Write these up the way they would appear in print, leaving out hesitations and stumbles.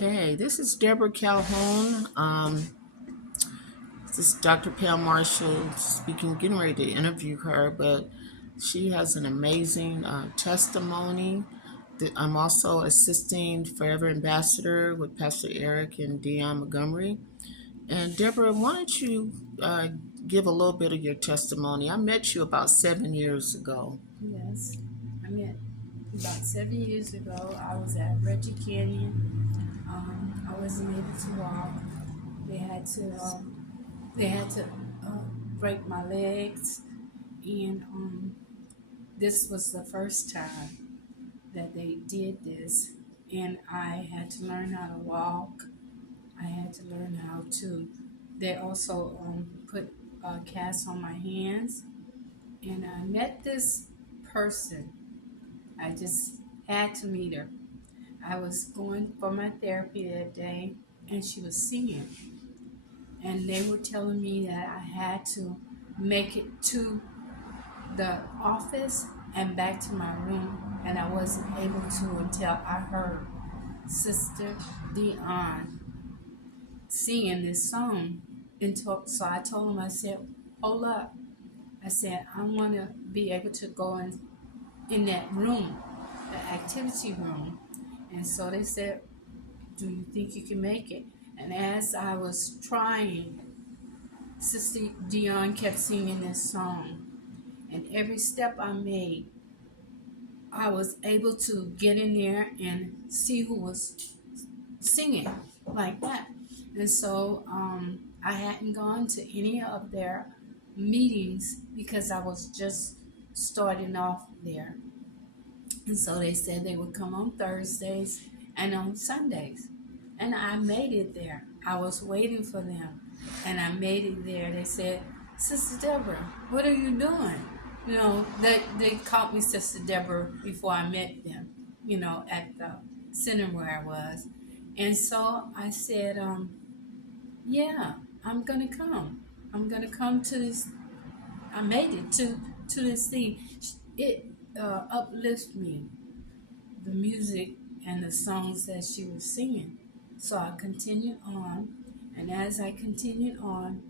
Okay, this is Deborah Calhoun. This is Dr. Pam Marshall speaking, getting ready to interview her, but she has an amazing testimony. I'm also assisting Forever Ambassador with Pastor Eric and Dion Montgomery. And Deborah, why don't you give a little bit of your testimony? I met you about 7 years ago. Yes, I met about 7 years ago. I was at Reggie Canyon. I wasn't able to walk. They had to they had to break my legs, and this was the first time that they did this. And I had to learn how to walk. I had to learn how to. They also put casts on my hands, and I met this person. I just had to meet her. I was going for my therapy that day, and she was singing. And they were telling me that I had to make it to the office and back to my room, and I wasn't able to until I heard Sister Dion singing this song. So I told him, I said, hold up. I said, I want to be able to go in that room, the activity room. And so they said, do you think you can make it? And as I was trying, Sister Dion kept singing this song. And every step I made, I was able to get in there and see who was singing like that. And so I hadn't gone to any of their meetings because I was just starting off there. And so they said they would come on Thursdays and on Sundays. And I made it there. I was waiting for them. And I made it there. They said, Sister Debra, what are you doing? They called me Sister Debra before I met them, at the center where I was. And so I said, yeah, I'm going to come. I'm going to come to this. I made it to this thing. It uplifts me, the music and the songs that she was singing. So I continued on, and as I continued on,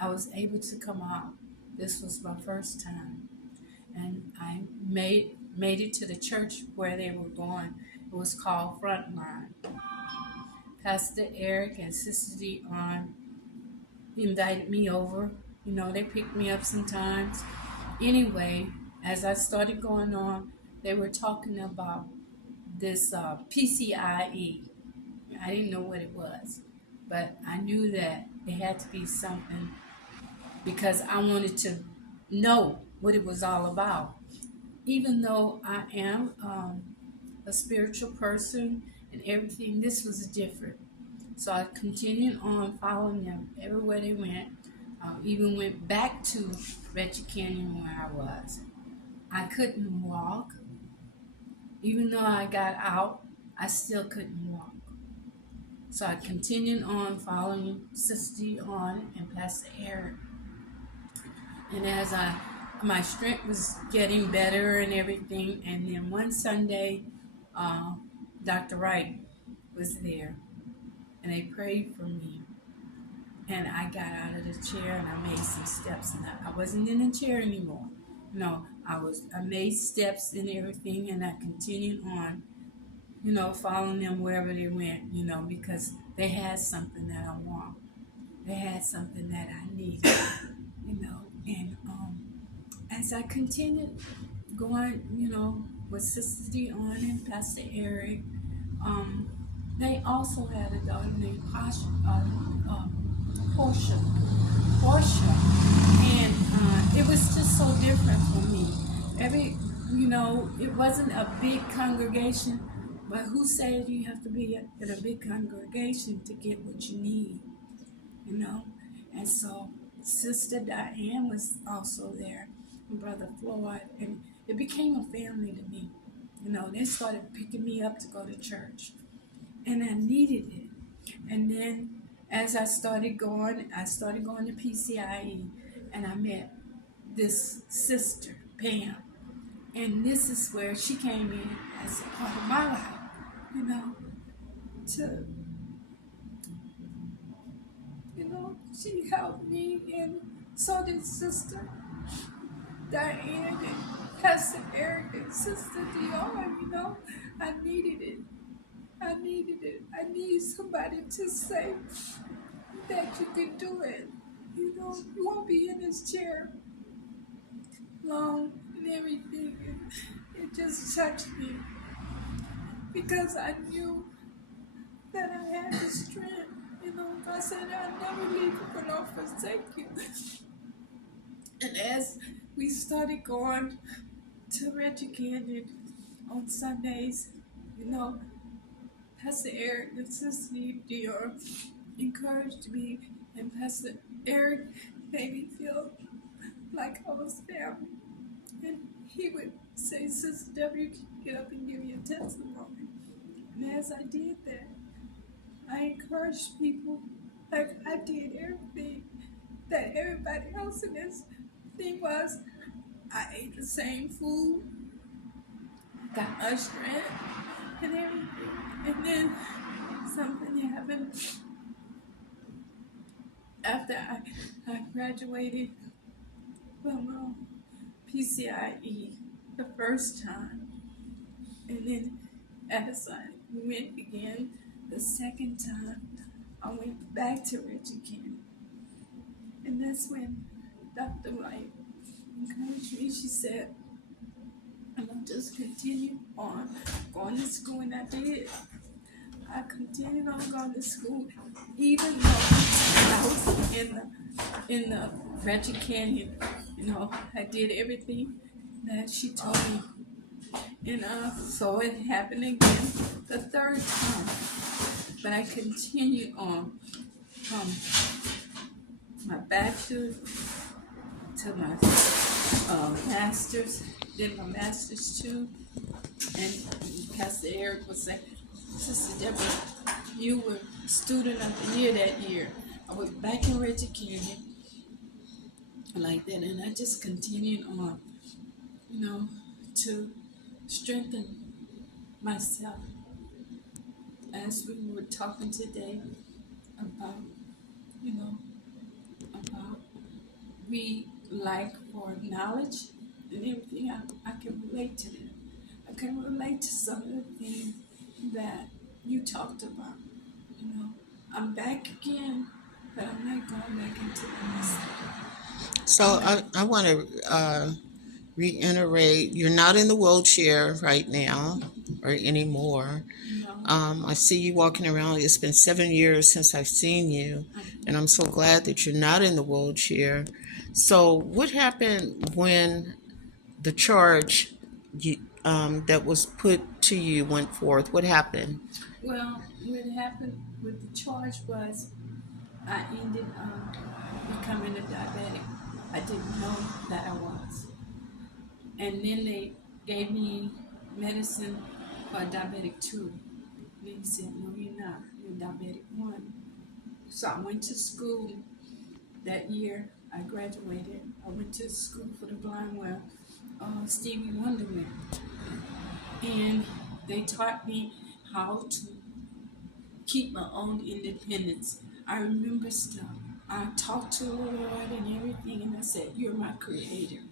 I was able to come out. This was my first time, and I made it to the church where they were going. It was called Frontline. Pastor Eric and Sister Dion invited me over. They picked me up sometimes. Anyway, as I started going on, they were talking about this PCIe. I didn't know what it was, but I knew that it had to be something because I wanted to know what it was all about. Even though I am a spiritual person and everything, this was different. So I continued on following them everywhere they went. Even went back to Reggie Canyon where I was. I couldn't walk. Even though I got out, I still couldn't walk. So I continued on following Sister on and Pastor Eric. And as my strength was getting better and everything, and then one Sunday, Dr. Wright was there, and they prayed for me. And I got out of the chair and I made some steps, and I wasn't in the chair anymore. No, I made steps and everything, and I continued on, following them wherever they went, because they had something that I want. They had something that I needed, and as I continued going, with Sister Dion and Pastor Eric, they also had a daughter named Portia. Portia. And it was just so different for me. It wasn't a big congregation, but who said you have to be in a big congregation to get what you need, And so Sister Diane was also there, and Brother Floyd, and it became a family to me. They started picking me up to go to church, and I needed it. And then as I started going to PCIe, and I met this sister, Pam. And this is where she came in as a part of my life, to She helped me, and so did Sister Diane and Pastor Eric and Sister Dior. I needed it. I needed it. I need somebody to say that you can do it. You won't be in this chair long and everything. And it just touched me because I knew that I had the strength. God said, I'll never leave you nor forsake you. And as we started going to Reggie Canyon on Sundays, you know, Pastor Eric and Sister Dior encouraged me, and Pastor Eric made me feel like I was family. And he would say, Sister Debra, you can get up and give your testimony. And as I did that, I encouraged people like I did everything that everybody else in this thing was. I ate the same food, got my strength and everything. And then something happened after I graduated from PCIE the first time. And then as I went again the second time, I went back to Reggie Canyon. And that's when Dr. Wright encouraged me. She said, I'm going to just continue on going to school. And I did. I continued on going to school, even though I was in the Reggie Canyon. I did everything that she told me. So it happened again the third time. But I continued on from my bachelor's to my master's, then my master's too. And Pastor Eric would say, Sister Debra, you were student of the year that year. I was back in Reggie Canyon like that, and I just continued on, to strengthen myself. As we were talking today about, you know, about we like for knowledge and everything, I can relate to that. I can relate to some of the things that you talked about. I'm back again, but I'm not going back into the mistake. So I want to reiterate, you're not in the wheelchair right now or anymore. No. I see you walking around. It's been 7 years since I've seen you, and I'm so glad that you're not in the wheelchair. So, what happened when the charge that was put to you went forth? What happened? Well, what happened with the charge was I ended up becoming a diabetic. I didn't know that I was. And then they gave me medicine for diabetic 2. And he said, no, you're not. You're diabetic 1. So I went to school that year. I graduated. I went to school for the blind where Stevie Wonder went. And they taught me how to keep my own independence. I remember stuff. I talked to the Lord and everything, and I said, you're my creator.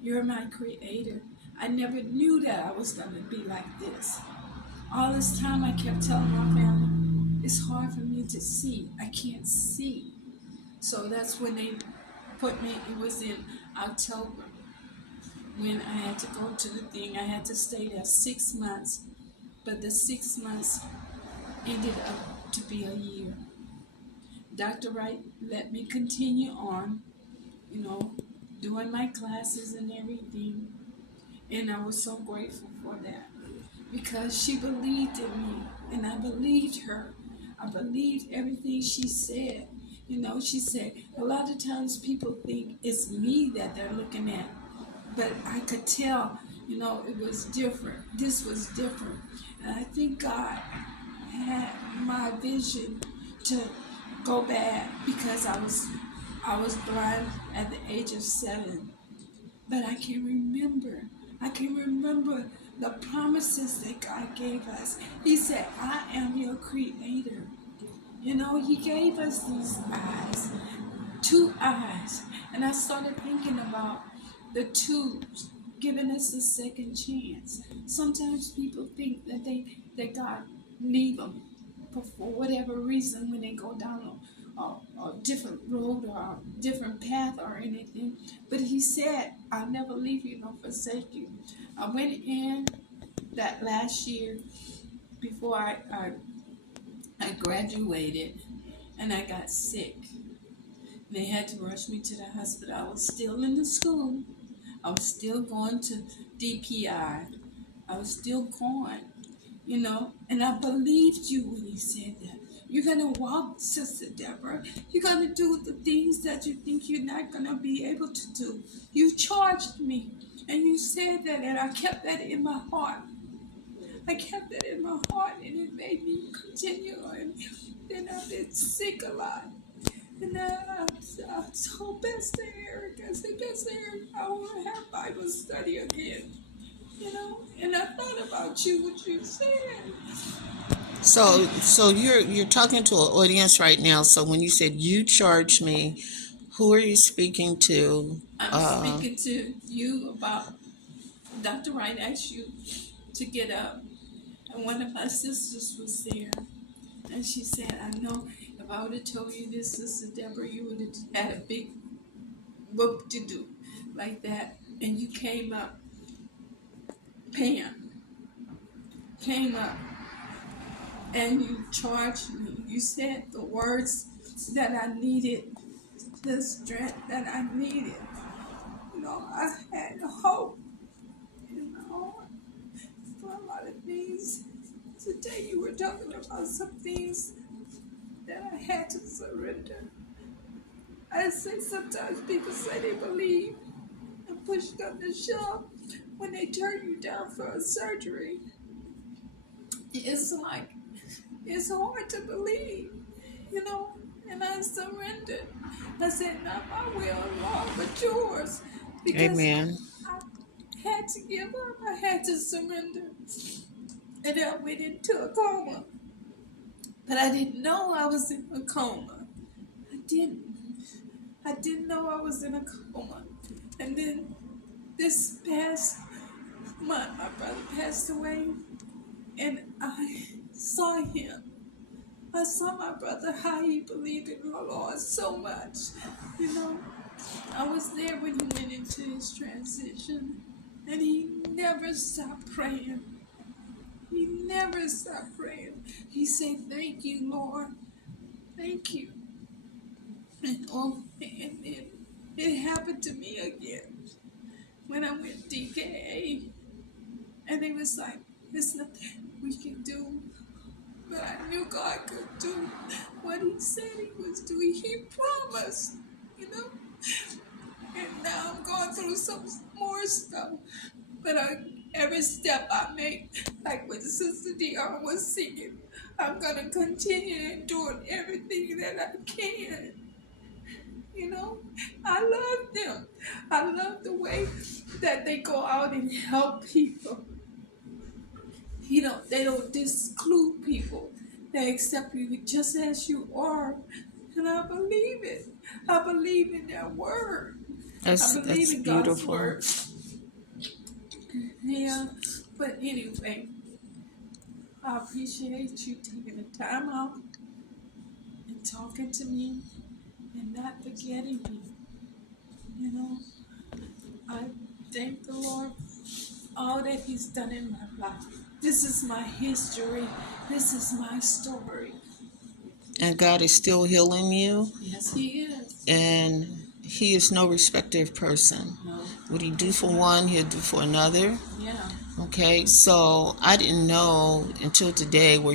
You're my creator. I never knew that I was going to be like this. All this time I kept telling my family, it's hard for me to see. I can't see. So that's when they put me, it was in October, when I had to go to the thing. I had to stay there 6 months, but the 6 months ended up to be a year. Dr. Wright let me continue on, doing my classes and everything. And I was so grateful for that because she believed in me and I believed her. I believed everything she said. She said, a lot of times people think it's me that they're looking at, but I could tell, it was different. This was different. And I think God had my vision to go back because I was blind at the age of 7. But I can remember. I can remember the promises that God gave us. He said, I am your creator. You know, he gave us these eyes, two eyes. And I started thinking about the tubes giving us a second chance. Sometimes people think that God leave them for whatever reason when they go down a different road or a different path or anything. But he said, I'll never leave you nor forsake you. I went in that last year before I graduated, and I got sick. They had to rush me to the hospital. I was still in the school. I was still going to DPI. I was still going, you know, and I believed you when you said that. You're going to walk, Sister Deborah. You're going to do the things that you think you're not going to be able to do. You charged me, and you said that, and I kept that in my heart. I kept that in my heart, and it made me continue. And then I've been sick a lot. And I told Pastor Eric, I said, Pastor Eric, I want to have Bible study again. You know, and I thought about you, what you said. So you're talking to an audience right now. So when you said you charge me, who are you speaking to? I'm speaking to you about Dr. Wright asked you to get up, and one of my sisters was there, and she said, I know if I would have told you this, Sister Deborah, you would have had a big whoop to do like that. And you came up, Pam came up, and you charged me. You said the words that I needed, the strength that I needed. You know, I had hope, you know, for a lot of things. Today you were talking about some things that I had to surrender. I say sometimes people say they believe and push come to shove when they turn you down for a surgery. It's like, it's hard to believe, you know, and I surrendered. I said, not my will, Lord, but yours. Because Amen. I had to give up. I had to surrender. And I went into a coma. But I didn't know I was in a coma. I didn't. I didn't know I was in a coma. And then this past month, my brother passed away. And I saw him. I saw my brother, how he believed in the Lord so much. You know, I was there when he went into his transition. And he never stopped praying. He never stopped praying. He said, thank you, Lord. Thank you. And then it happened to me again when I went DKA. And it was like, there's nothing we can do. But I knew God could do what he said he was doing. He promised, you know. And now I'm going through some more stuff. But every step I make, like when Sister Dion was singing, I'm going to continue doing everything that I can. You know, I love them. I love the way that they go out and help people. You know, they don't exclude people. They accept you just as you are. And I believe it. I believe in their word. I believe That's in God's beautiful. word. Yeah. But anyway, I appreciate you taking the time out and talking to me and not forgetting me. You know, I thank the Lord for all that he's done in my life. This is my history. This is my story. And God is still healing you. Yes, he is. And he is no respecter of person. No. What he do for one, he'll do for another. Yeah. Okay, so I didn't know until today where